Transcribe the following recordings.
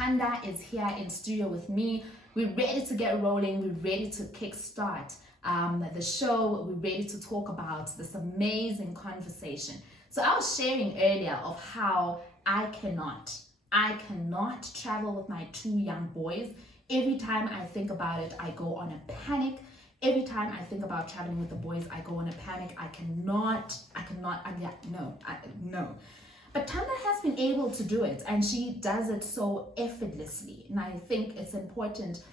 Thanda is here in studio with me. We're ready to get rolling. We're ready to kickstart the show. We're ready to talk about this amazing conversation. So I was sharing earlier of how I cannot travel with my 2 young boys. Every time I think about it, I go on a panic. Every time I think about traveling with the boys, I go on a panic. No. But Thanda has been able to do it, and she does it so effortlessly. And I think it's important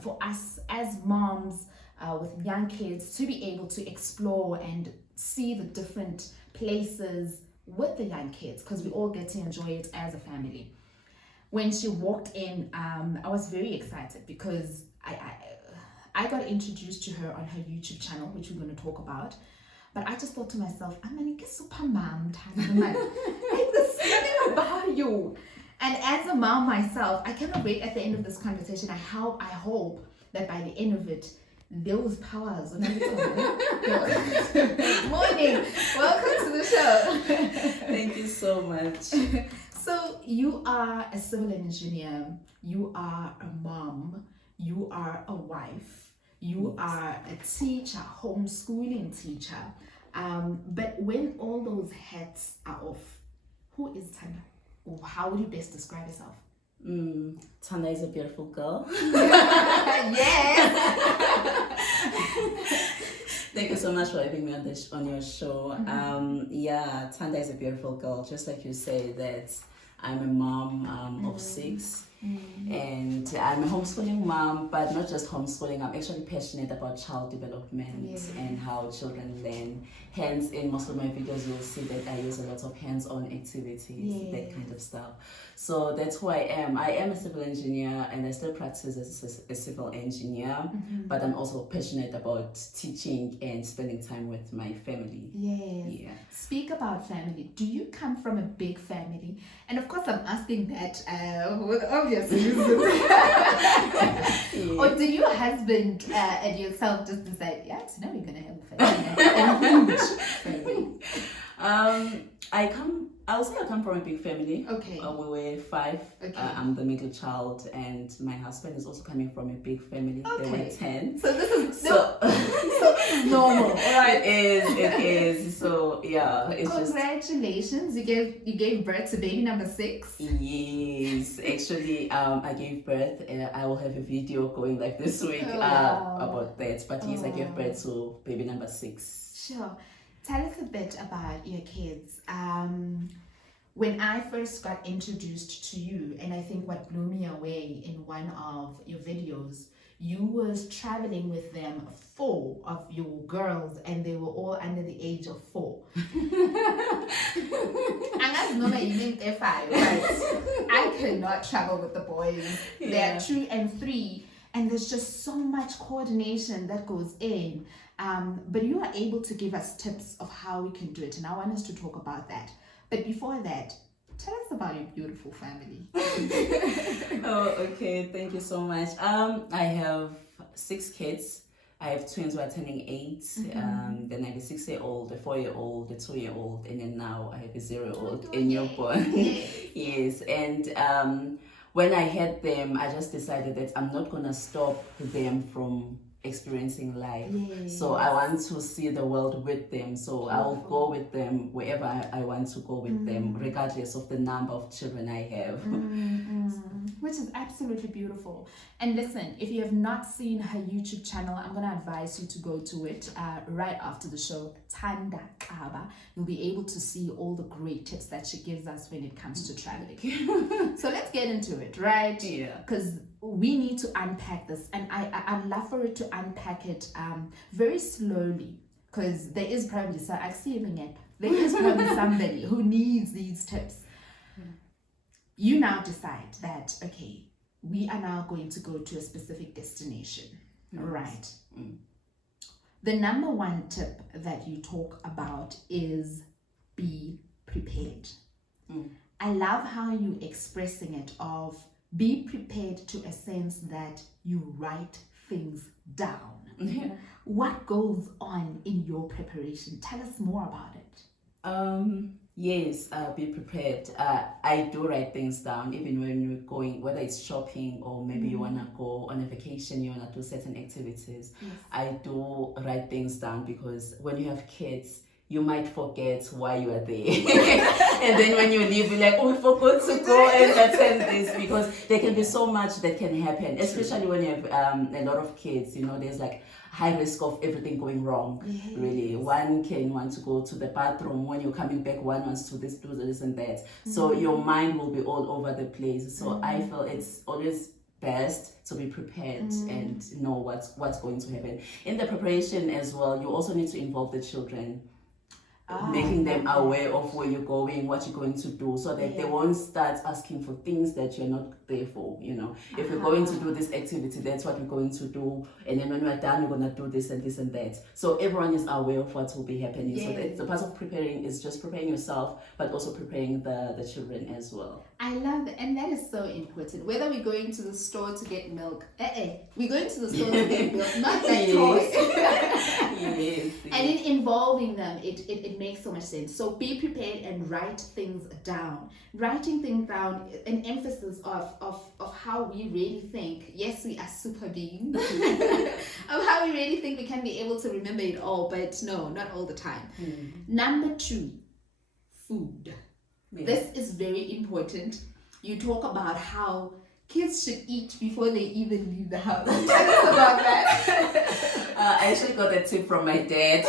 for us as moms with young kids to be able to explore and see the different places with the young kids, because we all get to enjoy it as a family. When she walked in, I was very excited because I got introduced to her on her YouTube channel, which we're going to talk about. But I just thought to myself, I'm going to get super mom, like there's something about you. And as a mom myself, I cannot wait at the end of this conversation. I hope that by the end of it, those powers. Morning, welcome to the show. Thank you so much. So you are a civil engineer, you are a mom, you are a wife. You are a teacher, homeschooling teacher. But when all those hats are off, who is Thanda? Or how would you best describe yourself? Thanda is a beautiful girl. Yes. Thank you so much for having me on your show. Thanda is a beautiful girl. Just like you say, that I'm a mom of 6. And I'm a homeschooling mom, but not just homeschooling. I'm actually passionate about child development and how children learn. Hence, in most of my videos, you'll see that I use a lot of hands-on activities, that kind of stuff. So that's who I am. I am a civil engineer, and I still practice as a civil engineer, but I'm also passionate about teaching and spending time with my family. Yes. Yeah. Speak about family. Do you come from a big family? And of course, I'm asking that with obvious reasons. Or did your husband and yourself just decide, no, we're going to have a family? I'll say I come from a big family. Okay. We were 5. Okay. I'm the middle child, and my husband is also coming from a big family. Okay. They were 10. So this is normal, right? It is. So yeah, it's Congratulations! You gave birth to baby number 6. Yes, actually, I gave birth. I will have a video going like this week about that. But yes, I gave birth to baby number 6. Sure. Tell us a bit about your kids. When I first got introduced to you, and I think what blew me away in one of your videos, you was traveling with them, 4 of your girls, and they were all under the age of 4. I cannot travel with the boys. They're 2 and 3, and there's just so much coordination that goes in. But you are able to give us tips of how we can do it, and I want us to talk about that. But before that, tell us about your beautiful family. Oh, okay. Thank you so much. I have 6 kids. I have twins who are turning 8. Then I have a 6-year-old, a 4-year-old, a 2-year-old, and then now I have a 0-year-old, a newborn. Yes. And when I had them, I just decided that I'm not gonna stop them from experiencing life. So I want to see the world with them. So I'll go with them wherever I want to go with them, regardless of the number of children I have. Which is absolutely beautiful. And listen, if you have not seen her YouTube channel, I'm going to advise you to go to it right after the show, Thanda Xaba. You'll be able to see all the great tips that she gives us when it comes to traveling. So let's get into it, right? Yeah. Because we need to unpack this, and I'd love for it to unpack it very slowly, because there is probably there is probably somebody who needs these tips. You now decide that, okay, we are now going to go to a specific destination, right? The number 1 tip that you talk about is be prepared. I love how you expressing it of be prepared to a sense that you write things down. What goes on in your preparation? Tell us more about it. Yes, be prepared. I do write things down, even when you're going, whether it's shopping or maybe you want to go on a vacation, you want to do certain activities. Yes. I do write things down because when you have kids, you might forget why you are there. And then when you leave, you're like, oh, we forgot to go and attend this, because there can be so much that can happen, especially when you have a lot of kids. You know, there's like high risk of everything going wrong. Yes. Really, one can want to go to the bathroom. When you're coming back, one wants to do this and that. So your mind will be all over the place. So I feel it's always best to be prepared and know what's going to happen. In the preparation as well, you also need to involve the children. Making them aware of where you're going, what you're going to do, so that they won't start asking for things that you're not there for. You know, if we're going to do this activity, that's what we're going to do, and then when we're done, we're gonna do this and this and that. So everyone is aware of what will be happening. So that the part of preparing is just preparing yourself, but also preparing the children as well. I love that, and that is so important. Whether we're going to the store to get milk, we're going to the store to get milk, not that toy. Yes. And in involving them, it makes so much sense. So be prepared and write things down. Writing things down, an emphasis of how we really think. Yes, we are super beings. Of how we really think we can be able to remember it all, but no, not all the time. Number 2, food. Yes. This is very important. You talk about how kids should eat before they even leave the house. Tell us about that. I actually got that tip from my dad.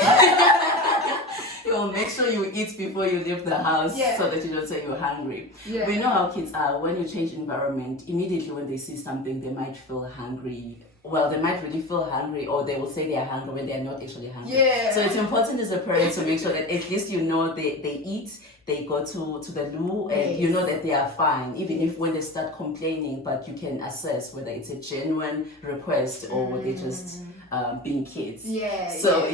You will make sure you eat before you leave the house, so that you don't say you're hungry. Yeah. We know how kids are. When you change environment, immediately when they see something, they might feel hungry. Well, they might really feel hungry, or they will say they are hungry when they are not actually hungry. Yeah. So it's important as a parent to make sure that at least you know they eat, they go to the loo, and you know that they are fine, even if when they start complaining, but you can assess whether it's a genuine request or they just being kids. So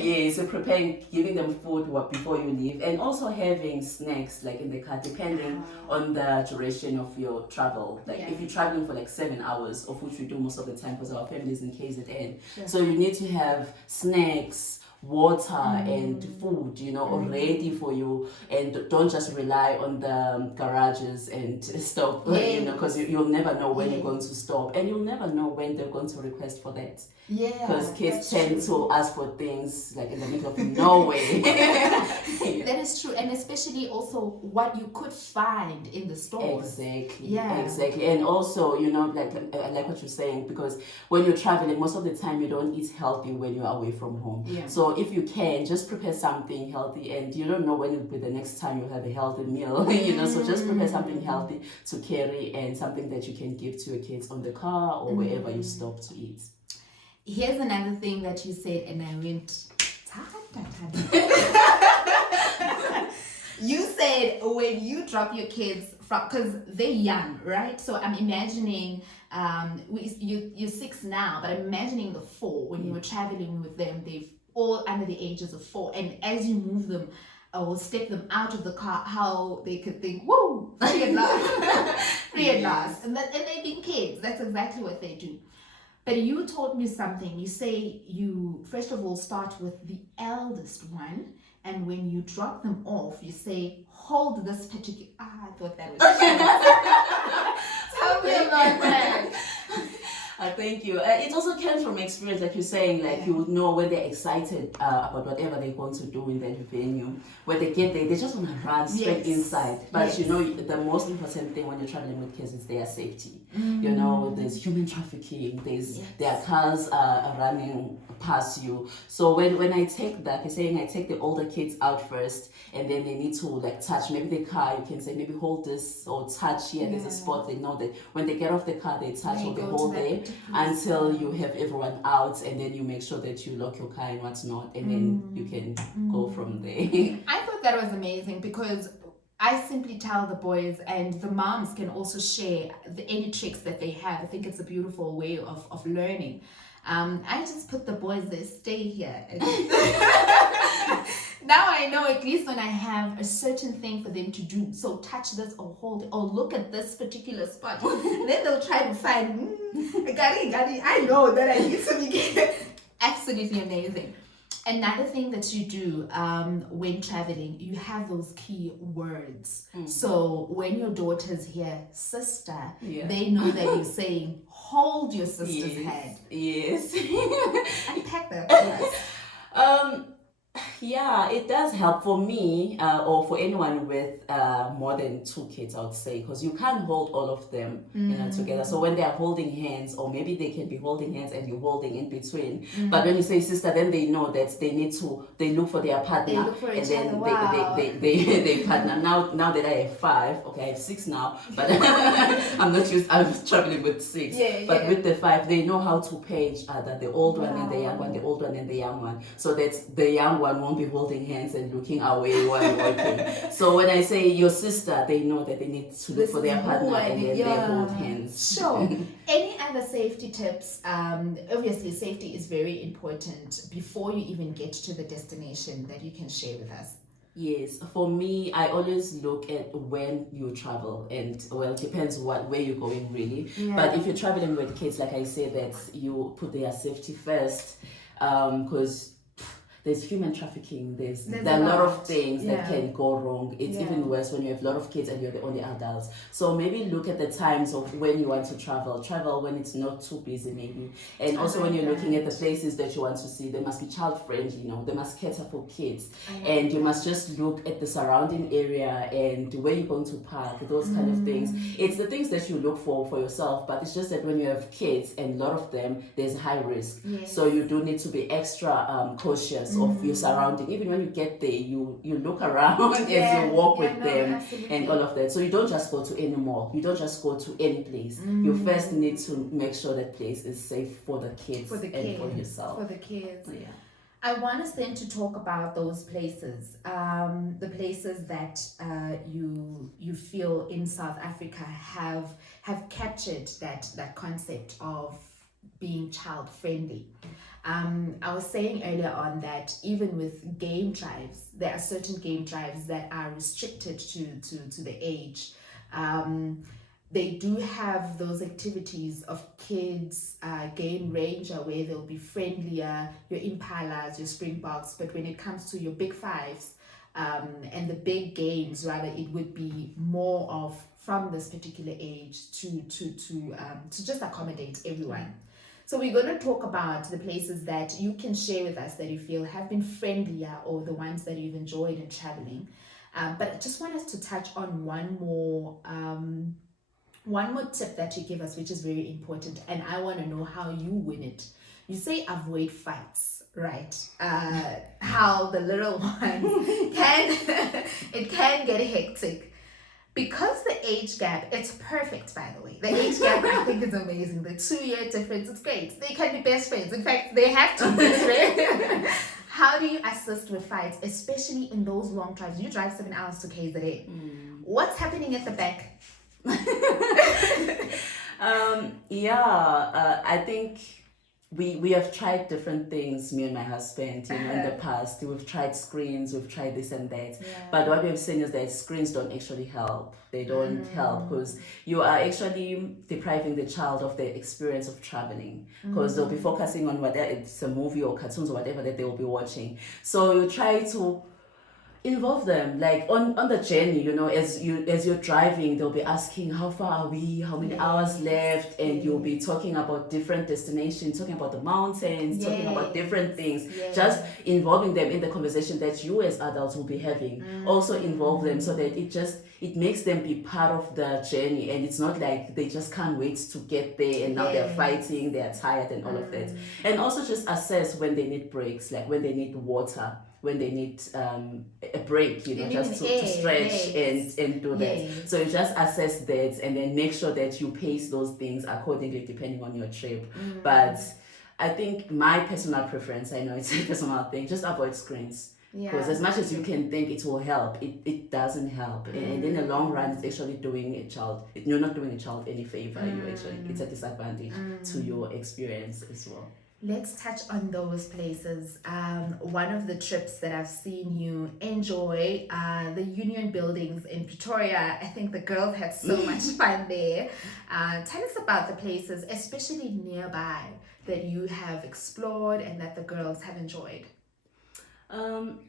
preparing, giving them food before you leave, and also having snacks like in the car, depending on the duration of your travel. Like if you're traveling for like 7 hours, of which we do most of the time because our family is in KZN, so you need to have snacks, water and food, you know, already for you, and don't just rely on the garages and stop, you know, because you'll never know when you're going to stop, and you'll never know when they're going to request for that. Because kids tend to ask for things like in the middle of nowhere. That is true, and especially also what you could find in the stores. Exactly. And also, you know, like what you're saying, because when you're traveling, most of the time you don't eat healthy when you're away from home. So if you can, just prepare something healthy, and you don't know when it will be the next time you have a healthy meal. You know, so just prepare something healthy to carry, and something that you can give to your kids on the car or wherever you stop to eat. Here's another thing that you said, and I went, you said when you drop your kids from, because they're young, right? So I'm imagining, you're 6 now, but I'm imagining the 4 when you were traveling with them. They've all under the ages of 4, and as you move them or step them out of the car, how they could think, whoa, free at last, free at last, and they've been kids. That's exactly what they do. But you told me something. You say you, first of all, start with the eldest one. And when you drop them off, you say, hold this particular... I thought that was... Tell me about that. Thank you. It also comes from experience, like you're saying, like you would know when they're excited about whatever they're going to do in that venue. When they get there, they just want to run straight inside. But you know, the most important thing when you're traveling with kids is their safety. You know, there's human trafficking, there are cars running past you. So when I take that, you're saying I take the older kids out first, and then they need to like touch maybe the car. You can say maybe hold this or touch here. There's a spot. They know that when they get off the car, they touch or they hold there until you have everyone out, and then you make sure that you lock your car and what's not, and then you can go from there. I thought that was amazing, because I simply tell the boys, and the moms can also share any tricks that they have. I think it's a beautiful way of learning. I just put the boys there, stay here. Now I know, at least when I have a certain thing for them to do, so touch this or hold it or look at this particular spot. And then they'll try to find, I know that I need to be absolutely amazing. Another thing that you do when traveling, you have those key words. So when your daughters hear sister, they know that you're saying hold your sister's hand. Yes. Unpack that for us. Yeah, it does help for me or for anyone with more than 2 kids, I would say, because you can't hold all of them together. So when they are holding hands, or maybe they can be holding hands and you're holding in between. But when you say sister, then they know that they look for their partner. They look for each and then other. Wow. they partner. Now that I have 5, okay, I have 6 now, but I'm traveling with 6. But with the 5, they know how to pair each other, the old one and the young one, the old one and the young one, so that the young one won't be holding hands and looking away while working. So when I say your sister, they know that they need to look for their partner and then they hold hands. Sure. Any other safety tips? Obviously, safety is very important before you even get to the destination that you can share with us. Yes, for me, I always look at when you travel, and well, it depends where you're going really. But if you're traveling with kids, like I said, that you put their safety first, because there's human trafficking, there's a lot of things that can go wrong. It's even worse when you have a lot of kids and you're the only adults. So maybe look at the times of when you want to travel when it's not too busy maybe. And also when you're looking at the places that you want to see, they must be child friendly, they must cater for kids. And you must just look at the surrounding area and where you're going to park, those kind of things. It's the things that you look for yourself, but it's just that when you have kids and a lot of them, there's high risk. So you do need to be extra cautious of your surrounding. Even when you get there, you look around as you walk with them and all of that. So you don't just go to any mall, you don't just go to any place. You first need to make sure that place is safe for the kids and for yourself. For the kids. I want us then to talk about those places, the places that you feel in South Africa have captured that concept of being child friendly. I was saying earlier on that even with game drives, there are certain game drives that are restricted to the age. They do have those activities of kids, game ranger, where they'll be friendlier, your impalas, your springboks, but when it comes to your big fives and the big games, rather, it would be more of from this particular age to just accommodate everyone. So we're going to talk about the places that you can share with us that you feel have been friendlier, or the ones that you've enjoyed in traveling. But I just want us to touch on one more tip that you give us, which is very important. And I want to know how you win it. You say avoid fights, right? How the little ones it can get hectic. Because the age gap, it's perfect, by the way. The age gap, I think, is amazing. The 2-year difference, it's great. They can be best friends. In fact, they have to be best friends. How do you assist with fights, especially in those long drives? You drive 7 hours to KZN. What's happening at the back? I think we have tried different things, me and my husband, in the past. We've tried screens, we've tried this and that. But what we've seen is that screens don't actually help. They don't help, because you are actually depriving the child of the experience of traveling, because they'll be focusing on whether it's a movie or cartoons or whatever that they will be watching. So you try to involve them, like on the journey, as you're driving, they'll be asking how far are we, how many hours left, and you'll be talking about different destinations, talking about the mountains, talking about different things, just involving them in the conversation that you as adults will be having. Also involve them so that it makes them be part of the journey, and it's not like they just can't wait to get there and now they're fighting, they're tired and all of that. And also just assess when they need breaks, like when they need water, when they need a break, just to stretch and do that. So you just assess that and then make sure that you pace those things accordingly depending on your trip. But I think my personal preference, I know it's a personal thing, just avoid screens. Because as much as you can think it will help, it doesn't help. And in the long run, it's actually doing you're not doing a child any favor. It's a disadvantage to your experience as well. Let's touch on those places. One of the trips that I've seen you enjoy, the Union Buildings in Pretoria. I think the girls had so much fun there. Tell us about the places, especially nearby, that you have explored and that the girls have enjoyed. Um,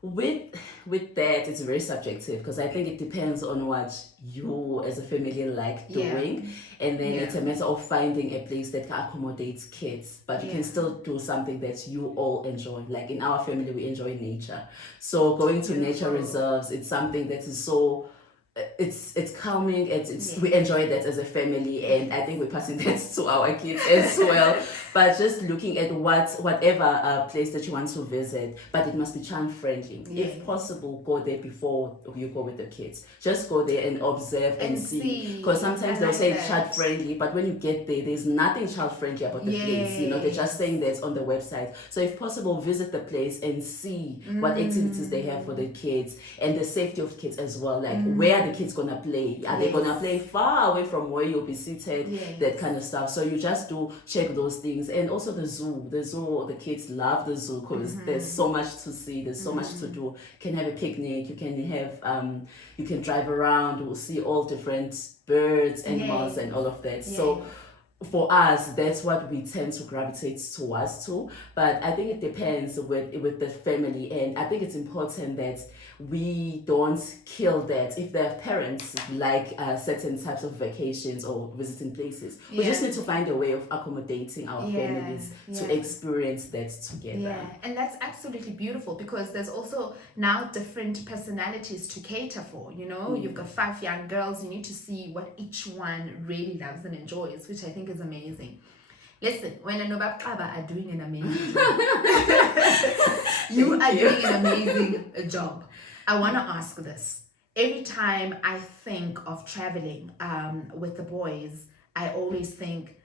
with that, it's very subjective because I think it depends on what you as a family like doing, and then it's a matter of finding a place that accommodates kids, but you can still do something that you all enjoy. Like in our family, we enjoy nature, so going to nature reserves, it's something that is so. It's calming. It's we enjoy that as a family, and I think we're passing that to our kids as well. But just looking at whatever place that you want to visit, but it must be child friendly. If possible, go there before you go with the kids. Just go there and observe and see. Because sometimes they'll say child friendly, but when you get there, there's nothing child friendly about the place. You know, they're just saying that on the website. So if possible, visit the place and see what activities they have for the kids and the safety of kids as well. Like where are the kids gonna play? Are they gonna play far away from where you'll be seated? That kind of stuff. So you just do check those things. And also the zoo, the kids love the zoo because there's so much to see, there's so much to do. You can have a picnic, you can have you can drive around, you'll see all different birds, animals, and all of that. So for us, that's what we tend to gravitate towards too. But I think it depends with the family, and I think it's important that we don't kill that. If their parents like certain types of vacations or visiting places, we just need to find a way of accommodating our families to experience that together. Yeah, and that's absolutely beautiful because there's also now different personalities to cater for. You know, you've got 5 young girls. You need to see what each one really loves and enjoys, which I think is amazing. Listen, when Thanda Xaba are doing an amazing job, you are doing an amazing job. I want to ask this. Every time I think of traveling with the boys, I always think,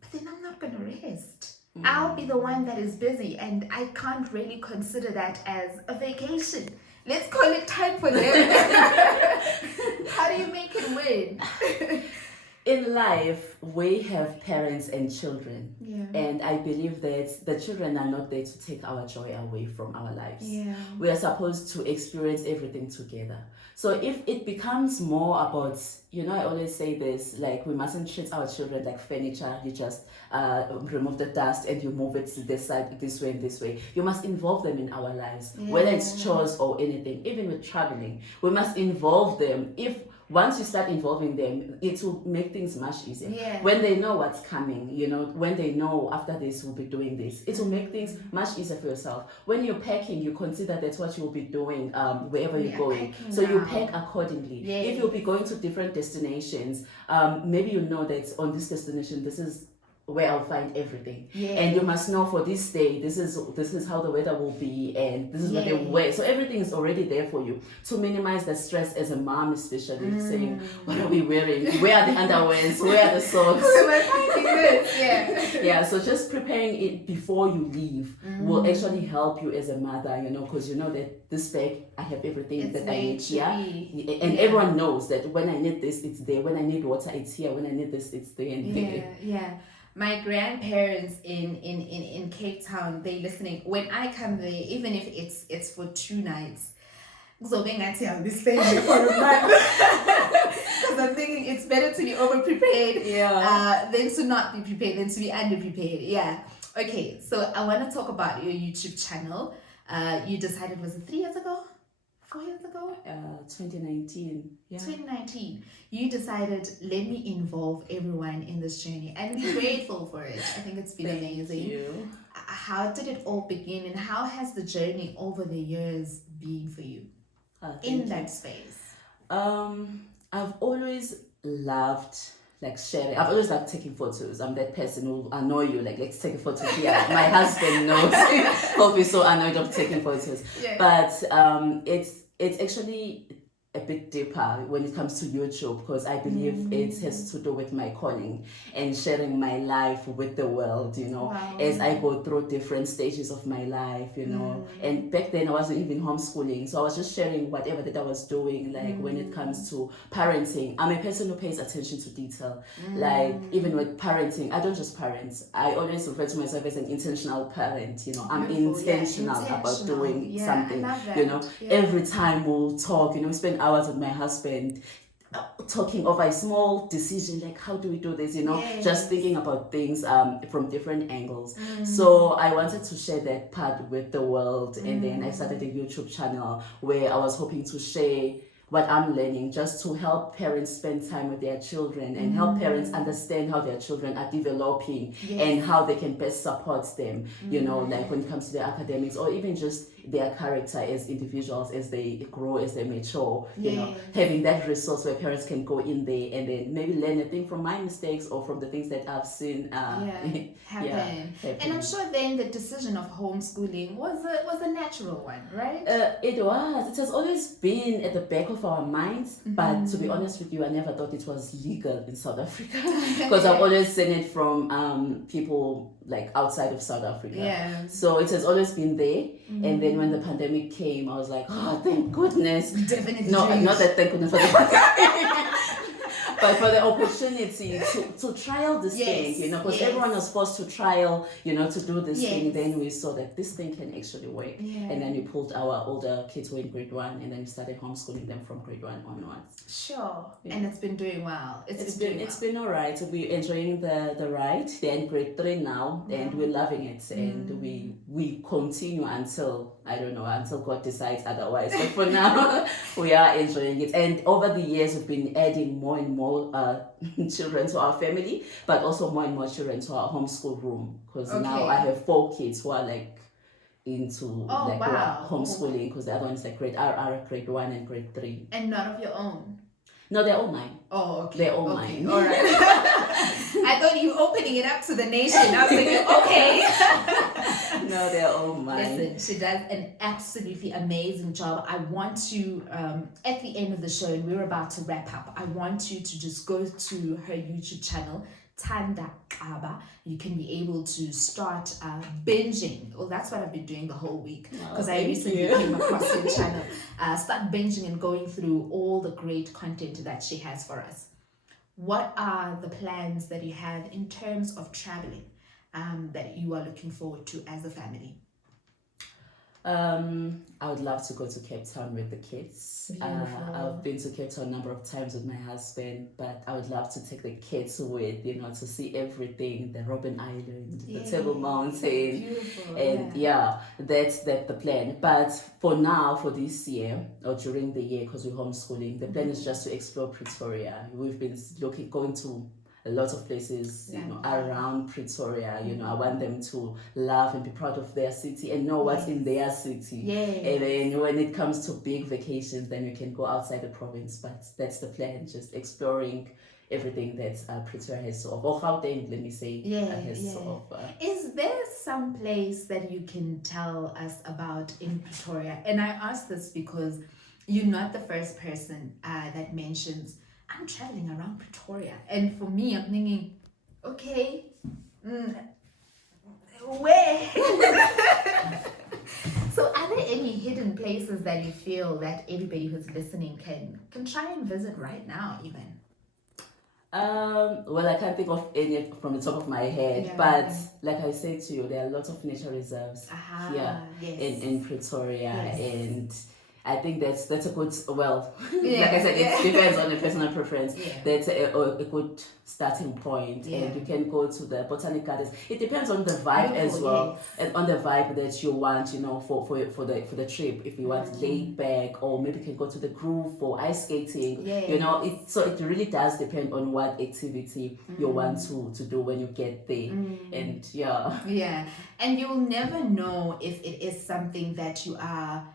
but then I'm not going to rest. I'll be the one that is busy, and I can't really consider that as a vacation. Let's call it time for them. How do you make it win? In life, we have parents and children. And I believe that the children are not there to take our joy away from our lives. We are supposed to experience everything together. So if it becomes more about, you know, I always say this, like we mustn't treat our children like furniture. You just remove the dust and you move it to this side, this way and this way. You must involve them in our lives, whether it's chores or anything. Even with traveling, we must involve them. Once you start involving them, it will make things much easier. When they know what's coming, you know, when they know after this we'll be doing this, it will make things much easier for yourself. When you're packing, you consider that's what you'll be doing wherever you're going. So you pack accordingly. If you'll be going to different destinations, maybe you know that on this destination, this is where I'll find everything. And you must know for this day, this is how the weather will be, and this is what they wear. So everything is already there for you to minimize the stress as a mom, especially saying, what are we wearing? Where are the underwears? Where are the socks? Where am I finding this? Yeah, so just preparing it before you leave will actually help you as a mother, you know, because you know that this bag, I have everything that I need here. And everyone knows that when I need this, it's there. When I need water, it's here. When I need this, it's there. And my grandparents in Cape Town, they listening. When I come there, even if it's for 2 nights, so being at be staying there for a month. Because I'm thinking it's better to be over prepared than to not be prepared, than to be underprepared. Okay, so I want to talk about your YouTube channel. You decided, was it 3 years ago? 4 years ago? 2019. 2019. You decided, let me involve everyone in this journey, and we're grateful for it. I think it's been amazing. Thank you. How did it all begin, and how has the journey over the years been for you in that space? I've always loved sharing. I've always loved taking photos. I'm that person who annoy you, let's take a photo here. My husband knows. Hope he's so annoyed of taking photos. But it's actually a bit deeper when it comes to YouTube, because I believe it has to do with my calling and sharing my life with the world, you know, as I go through different stages of my life, you know. And back then I wasn't even homeschooling, so I was just sharing whatever that I was doing, when it comes to parenting. I'm a person who pays attention to detail. Even with parenting, I don't just parent. I always refer to myself as an intentional parent, you know. I'm intentional about doing something, you know. Every time we'll talk, you know, we spend hours with my husband talking over a small decision, like how do we do this, just thinking about things from different angles. So I wanted to share that part with the world, and then I started a YouTube channel where I was hoping to share what I'm learning, just to help parents spend time with their children and help parents understand how their children are developing and how they can best support them, like when it comes to their academics or even just their character as individuals as they grow, as they mature, having that resource where parents can go in there and then maybe learn a thing from my mistakes or from the things that I've seen happen. And I'm sure then the decision of homeschooling was a natural one, right? It was. It has always been at the back of our minds, but to be honest with you, I never thought it was legal in South Africa because I've always seen it from people like outside of South Africa. So it has always been there. And then when the pandemic came, I was like, oh, thank goodness. Definitely. No, not that thank goodness for the pandemic. But for the opportunity to trial this thing, because everyone was forced to trial, to do this thing. Then we saw that this thing can actually work. And then we pulled our older kids who were in grade 1, and then we started homeschooling them from grade 1 onwards. Sure. And it's been doing well. It's been all right. We're enjoying the ride. They're in grade 3 now, and we're loving it. And we continue until, I don't know, until God decides otherwise. But for now, we are enjoying it. And over the years, we've been adding more and more children to our family, but also more and more children to our homeschool room. Because now I have 4 kids who are like into who are homeschooling, because the other one is like grade 1 and grade 3. And none of your own? No, they're all mine. Oh, okay. They're all mine. All right. I thought you were opening it up to the nation. I was thinking, okay. No, they're all mine. Listen, she does an absolutely amazing job. I want to, at the end of the show, and we're about to wrap up, I want you to just go to her YouTube channel, Thanda Xaba. You can be able to start binging. Well, that's what I've been doing the whole week, because I recently came across your channel. Start binging and going through all the great content that she has for us. What are the plans that you have in terms of traveling that you are looking forward to as a family? I would love to go to Cape Town with the kids. I've been to Cape Town a number of times with my husband, but I would love to take the kids with, to see everything, the Robben Island, the Table Mountain. And that's the plan. But for now, for this year, or during the year, because we're homeschooling, the plan is just to explore Pretoria. We've been going to a lot of places, around Pretoria. I want them to love and be proud of their city and know what's in their city. And then when it comes to big vacations, then we can go outside the province. But that's the plan, just exploring everything that Pretoria has to offer, or Gauteng, let me say, has to offer. Is there some place that you can tell us about in Pretoria? And I ask this because you're not the first person that mentions, I'm traveling around Pretoria. And for me, I'm thinking, okay, where? So are there any hidden places that you feel that everybody who's listening can try and visit right now even? Well, I can't think of any from the top of my head, but like I said to you, there are lots of nature reserves here in Pretoria, and I think that's a good, like I said, it depends on the personal preference. That's a good starting point. And you can go to the botanic gardens. It depends on the vibe as well, and on the vibe that you want, for the trip. If you want laid back, or maybe you can go to the Groove for ice skating. So it really does depend on what activity you want to do when you get there. And and you'll never know if it is something that you are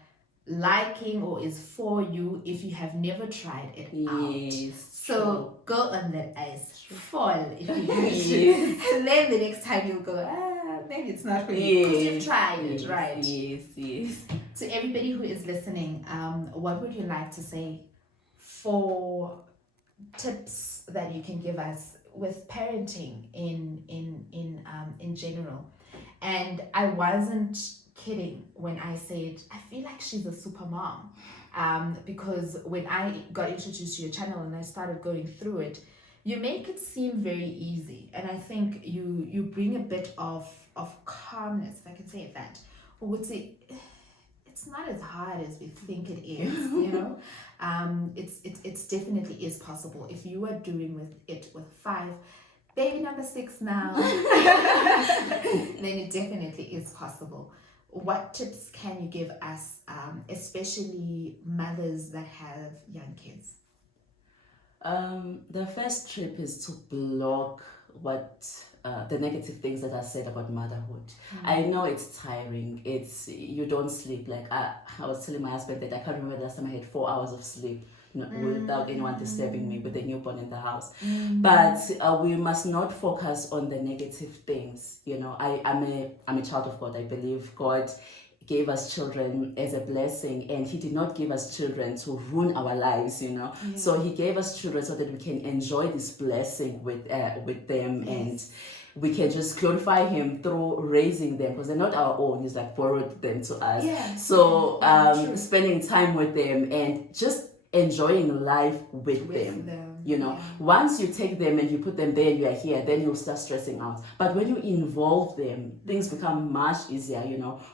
liking or is for you if you have never tried it out. So go on that ice, fall if you wish, and then the next time you'll go, maybe it's not for you because you've tried it, right? Yes. To everybody who is listening, what would you like to say for tips that you can give us with parenting in general? And I wasn't kidding when I said I feel like she's a super mom, because when I got introduced to your channel and I started going through it, you make it seem very easy, and I think you bring a bit of calmness, if I can say it that, or would say it's it's not as hard as we think it is, it's definitely is possible. If you are doing it with 5, baby number 6 now, then it definitely is possible. What tips can you give us, especially mothers that have young kids? The first tip is to block the negative things that are said about motherhood. I know it's tiring. You don't sleep. Like I was telling my husband that I can't remember the last time I had 4 hours of sleep without anyone disturbing me with a newborn in the house. But we must not focus on the negative things. I'm a child of God. I believe God gave us children as a blessing, and he did not give us children to ruin our lives, So he gave us children so that we can enjoy this blessing with them, and we can just glorify him through raising them, because they're not our own. He's like borrowed them to us. So spending time with them and just enjoying life with them. Once you take them and you put them there and you are here, then you'll start stressing out. But when you involve them, things become much easier,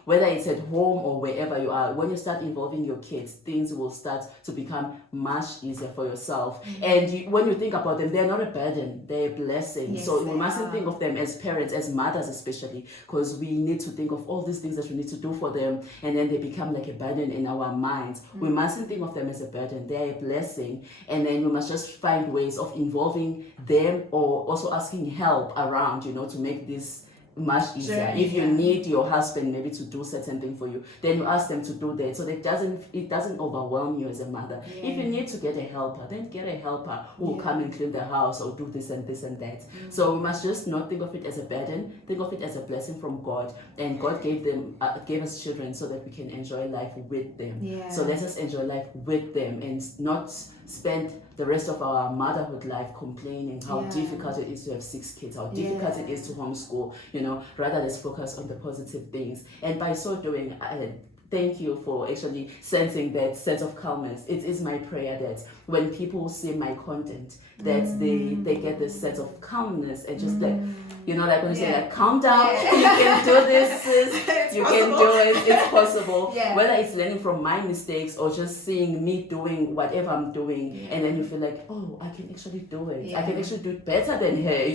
whether it's at home or wherever you are. When you start involving your kids, things will start to become much easier for yourself. And when you think about them, they're not a burden, they're a blessing. So we mustn't think of them as parents, as mothers especially, because we need to think of all these things that we need to do for them, and then they become like a burden in our minds. We mustn't think of them as a burden, they're a blessing. And then we must just find ways of involving them, or also asking help around, to make this much easier. If you need your husband maybe to do certain thing for you, then you ask them to do that, so that it doesn't overwhelm you as a mother. If you need to get a helper, then get a helper who will come and clean the house or do this and this and that. So we must just not think of it as a burden, think of it as a blessing from God. And God gave us children so that we can enjoy life with them. So let us enjoy life with them and not spend the rest of our motherhood life complaining how difficult it is to have 6 kids, how difficult it is to homeschool. Rather let's focus on the positive things. And by so doing, thank you for actually sensing that sense of calmness. It is my prayer that when people see my content, that they get this sense of calmness and just like, like when you say like, calm down, you can do this, sis. You can do it, it's possible. Whether it's learning from my mistakes or just seeing me doing whatever I'm doing, and then you feel like, oh, I can actually do it. I can actually do it better than her,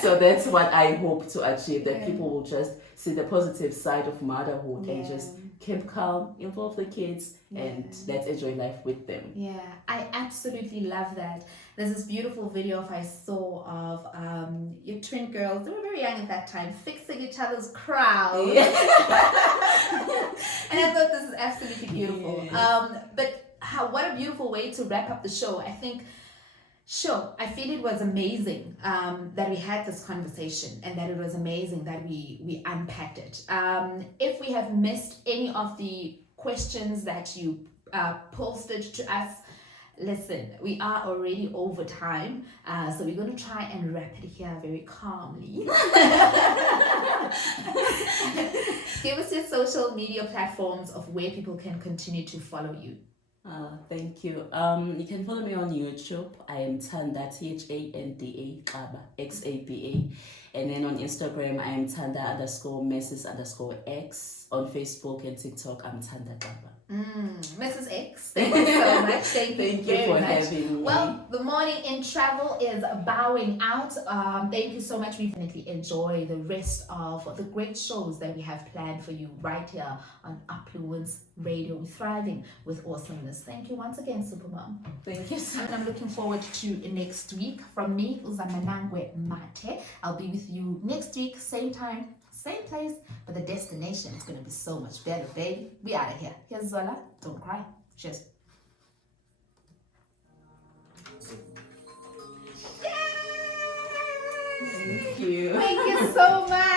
So that's what I hope to achieve, that people will just see the positive side of motherhood and just keep calm, involve the kids, and let's enjoy life with them. I absolutely love that. There's this beautiful video I saw of your twin girls. They were very young at that time, fixing each other's crowns. And I thought this is absolutely beautiful. But what a beautiful way to wrap up the show. I feel it was amazing that we had this conversation, and that it was amazing that we unpacked it. If we have missed any of the questions that you posted to us, listen, we are already over time, so we're going to try and wrap it here very calmly. Give us your social media platforms of where people can continue to follow you. Thank you. You can follow me on YouTube. I am Thanda, Thanda Xaba, Xaba. And then on Instagram, I am Thanda_Mrs_X. On Facebook and TikTok, I'm Thanda Xaba. Mrs. X, thank you so much. Thank you for having me. Well, the morning in travel is bowing out. Thank you so much. We definitely enjoy the rest of the great shows that we have planned for you right here on Opulence Radio. We're thriving with awesomeness. Thank you once again, Supermom. Thank you. And I'm looking forward to next week. From me, Zamanangwe Mathe. I'll be with you next week, same time, same place, but the destination is going to be so much better, baby. We out of here. Here's Zola. Don't cry. Cheers. Thank you. Thank you so much.